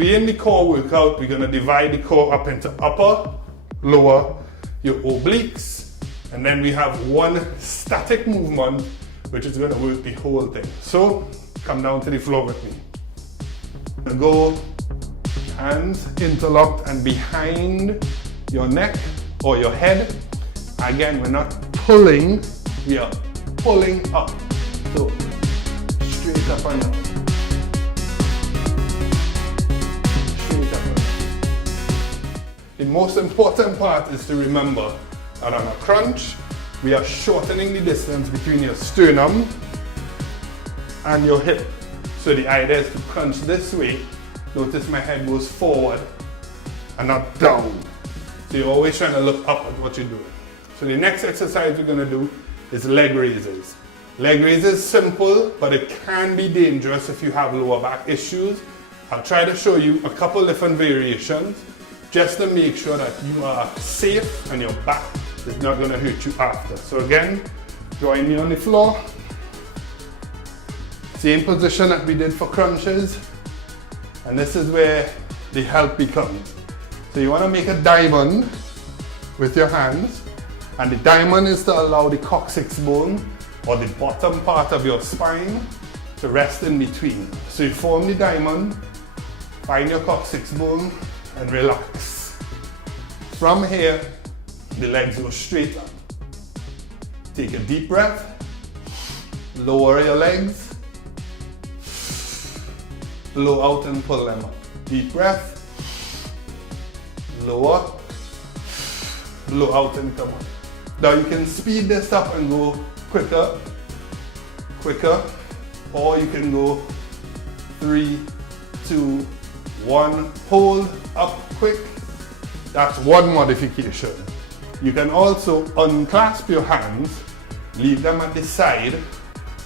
begin the core workout, we're gonna divide the core up into upper, lower, your obliques, and then we have one static movement, which is gonna work the whole thing. So, come down to the floor with me. Go, hands interlocked and behind your neck or your head. Again, we're not pulling, we are pulling up. So, straight up and down. Straight up and down. The most important part is to remember that on a crunch, we are shortening the distance between your sternum and your hip. So the idea is to crunch this way. Notice my head goes forward and not down. So you're always trying to look up at what you're doing. So the next exercise we're going to do is leg raises. Leg raises simple, but it can be dangerous if you have lower back issues. I'll try to show you a couple different variations just to make sure that you are safe and your back is not going to hurt you after. So again, join me on the floor. Same position that we did for crunches. And this is where the help becomes. So you want to make a diamond with your hands. And the diamond is to allow the coccyx bone or the bottom part of your spine to rest in between. So you form the diamond, find your coccyx bone and relax. From here, the legs go straight up. Take a deep breath, lower your legs, blow out and pull them up. Deep breath, lower, blow out and come up. Now you can speed this up and go quicker, or you can go 3, 2, 1, hold up quick. That's one modification. You can also unclasp your hands, leave them at the side,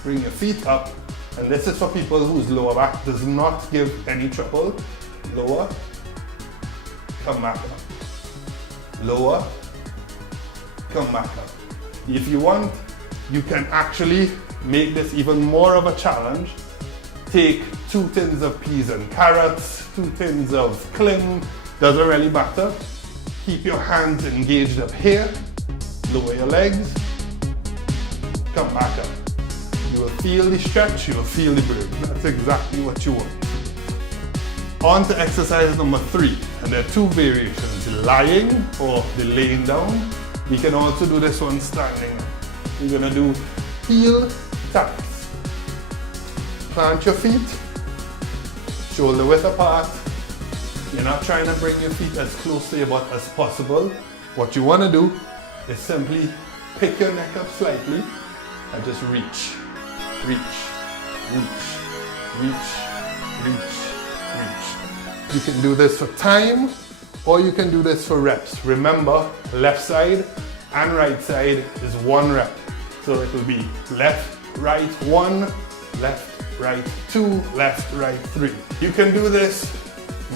bring your feet up, and this is for people whose lower back does not give any trouble. Lower, come back up. Lower, come back up. If you want, you can actually make this even more of a challenge. Take 2 tins of peas and carrots, 2 tins of cling, doesn't really matter. Keep your hands engaged up here, lower your legs, come back up. You will feel the stretch, you will feel the burn. That's exactly what you want. On to exercise number 3, and there are 2 variations, the lying or the laying down. We can also do this one standing up. We're gonna do heel taps. Plant your feet, shoulder width apart. You're not trying to bring your feet as close to your butt as possible. What you wanna do is simply pick your neck up slightly and just reach. Reach, reach, reach, reach, reach. You can do this for time or you can do this for reps. Remember, left side and right side is 1 rep. So it will be left, right 1, left, right 2, left, right 3. You can do this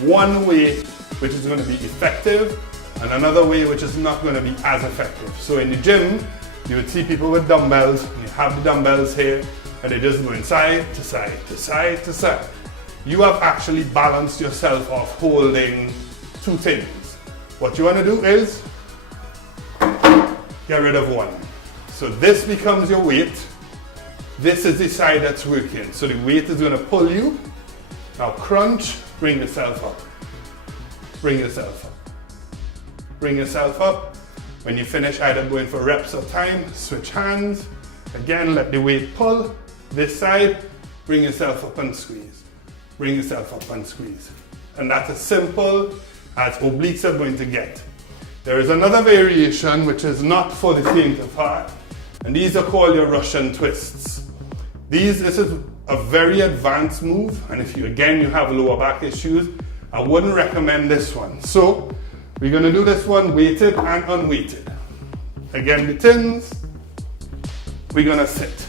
one way which is going to be effective and another way which is not going to be as effective. So in the gym, you would see people with dumbbells, and you have the dumbbells here, and they just go side to side, to side to side. You have actually balanced yourself off holding 2 tins. What you want to do is get rid of 1. So this becomes your weight. This is the side that's working. So the weight is going to pull you. Now crunch, bring yourself up. Bring yourself up. Bring yourself up. When you finish either going for reps or time, switch hands. Again, let the weight pull. This side, bring yourself up and squeeze. Bring yourself up and squeeze. And that's as simple as obliques are going to get. There is another variation which is not for the faint of heart, and these are called your Russian twists. This is a very advanced move, and if you have lower back issues, I wouldn't recommend this one. So we're going to do this one weighted and unweighted. Again, the tins, we're going to sit.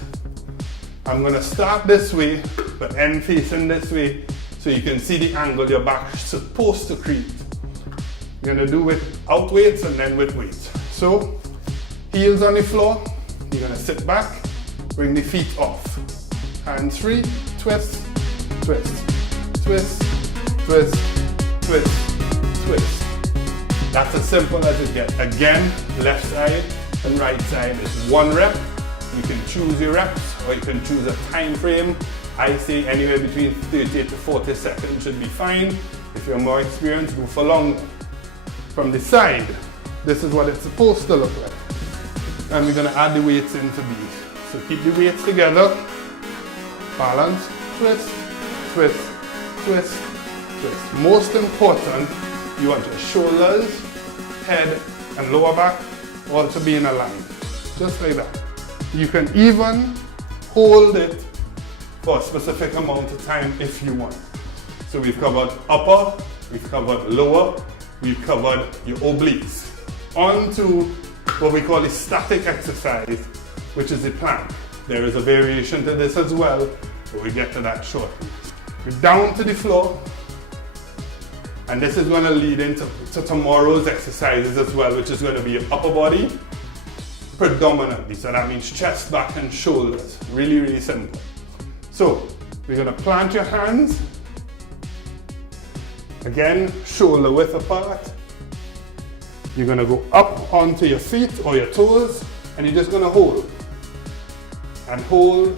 I'm going to start this way, but end facing this way, so you can see the angle your back is supposed to create. You're going to do without weights and then with weights. So, heels on the floor, you're going to sit back, bring the feet off. Hands free, twist, twist, twist, twist, twist, twist. That's as simple as it gets. Again, left side and right side is 1 rep. You can choose your reps or you can choose a time frame. I say anywhere between 30 to 40 seconds should be fine. If you're more experienced, go for longer. From the side, this is what it's supposed to look like. And we're going to add the weights into these. So keep the weights together, balance, twist, twist, twist, twist. Most important, you want your shoulders, head, and lower back all to be in a line, just like that. You can even hold it for a specific amount of time if you want. So we've covered upper, we've covered lower, we've covered your obliques. On to what we call a static exercise, which is the plank. There is a variation to this as well, but we'll get to that shortly. We're down to the floor, and this is going to lead into tomorrow's exercises as well, which is going to be your upper body predominantly. So that means chest, back, and shoulders. Really, really simple. So we're going to plant your hands. Again, shoulder width apart. You're going to go up onto your feet or your toes, and you're just going to hold. And hold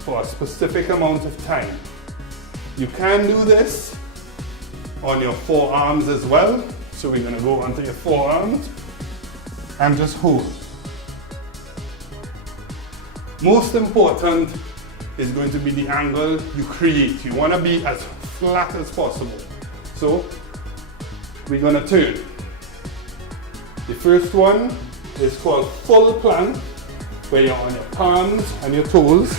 for a specific amount of time. You can do this on your forearms as well. So we're going to go onto your forearms and just hold. Most important is going to be the angle you create. You want to be as flat as possible. So we're going to turn. The first one is called full plank, where you're on your palms and your toes.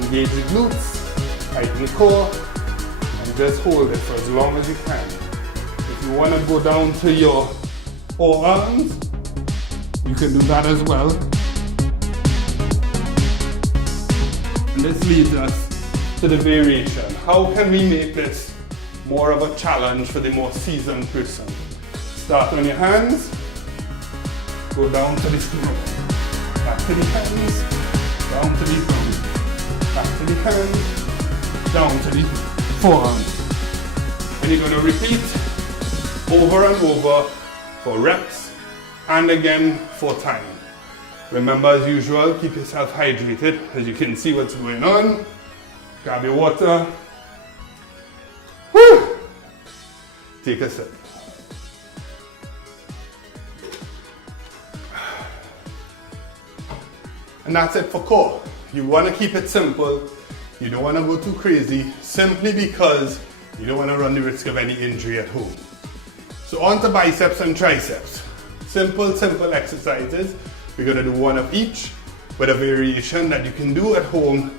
Engage the glutes, tighten the core, and just hold it for as long as you can. If you want to go down to your forearms, you can do that as well. And this leads us to the variation. How can we make this more of a challenge for the more seasoned person? Start on your hands, go down to the floor, back to the hands, down to the ground, back to the hands, down to the forearms. And you're going to repeat over and over for reps and again for time. Remember, as usual, keep yourself hydrated, as you can see what's going on. Grab your water. Woo! Take a sip. And that's it for core. You want to keep it simple. You don't want to go too crazy, simply because you don't want to run the risk of any injury at home. So on to biceps and triceps. Simple exercises. We're going to do one of each with a variation that you can do at home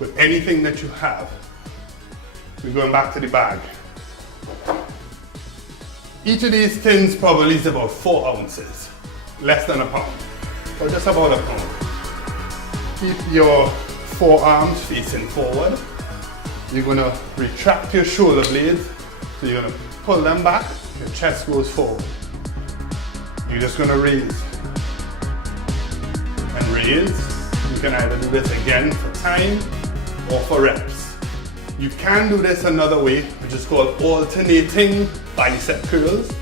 with anything that you have. We're going back to the bag. Each of these things probably is about 4 ounces, less than a pound, or just about a pound. Keep your forearms facing forward. You're going to retract your shoulder blades, so you're going to pull them back, your chest goes forward. You're just going to raise and raise. You can either do this again for time or for reps. You can do this another way, which is called alternating bicep curls.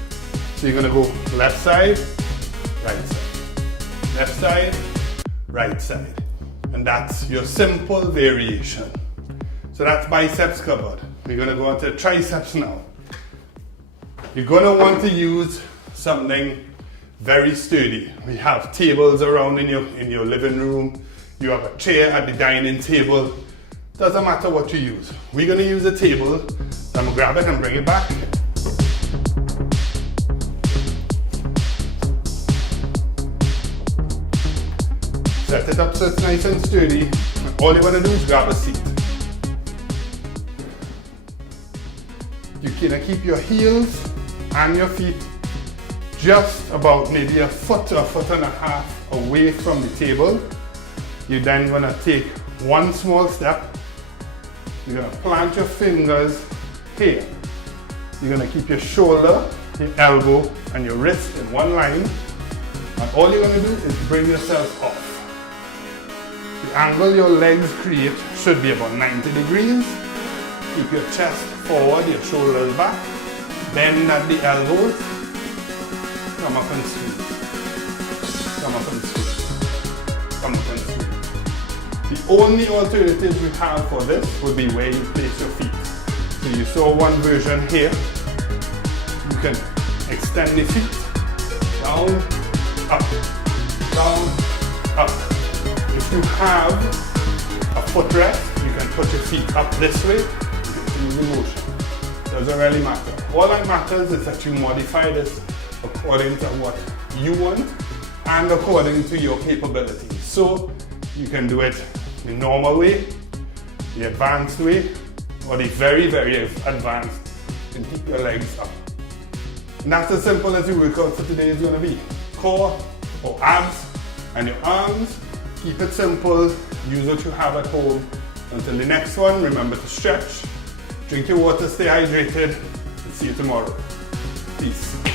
So you're going to go left side, right side, left side, right side. And that's your simple variation. So that's biceps covered. We're going to go on to triceps now. You're going to want to use something very sturdy. We have tables around in your living room. You have a chair at the dining table. Doesn't matter what you use. We're going to use a table. So I'm going to grab it and bring it back. Set it up so it's nice and sturdy. And all you want to do is grab a seat. You can keep your heels and your feet just about maybe a foot to a foot and a half away from the table. You're then going to take one small step. You're going to plant your fingers here. You're going to keep your shoulder, your elbow, and your wrist in one line. And all you're going to do is bring yourself off. The angle your legs create should be about 90 degrees. Keep your chest forward, your shoulders back. Bend at the elbows. Come up and squeeze. Come up and squeeze. Come up and squeeze. The only alternative we have for this would be where you place your feet. So you saw one version here. You can extend the feet. Down, up, down, up. If you have a footrest, you can put your feet up this way. You continue the motion. Doesn't really matter. All that matters is that you modify this according to what you want and according to your capabilities. So you can do it the normal way, the advanced way, or the very, very advanced, and keep your legs up. And that's as simple as your workout for today is going to be. Core or abs and your arms. Keep it simple. Use what you have at home. Until the next one, remember to stretch. Drink your water, stay hydrated. And see you tomorrow. Peace.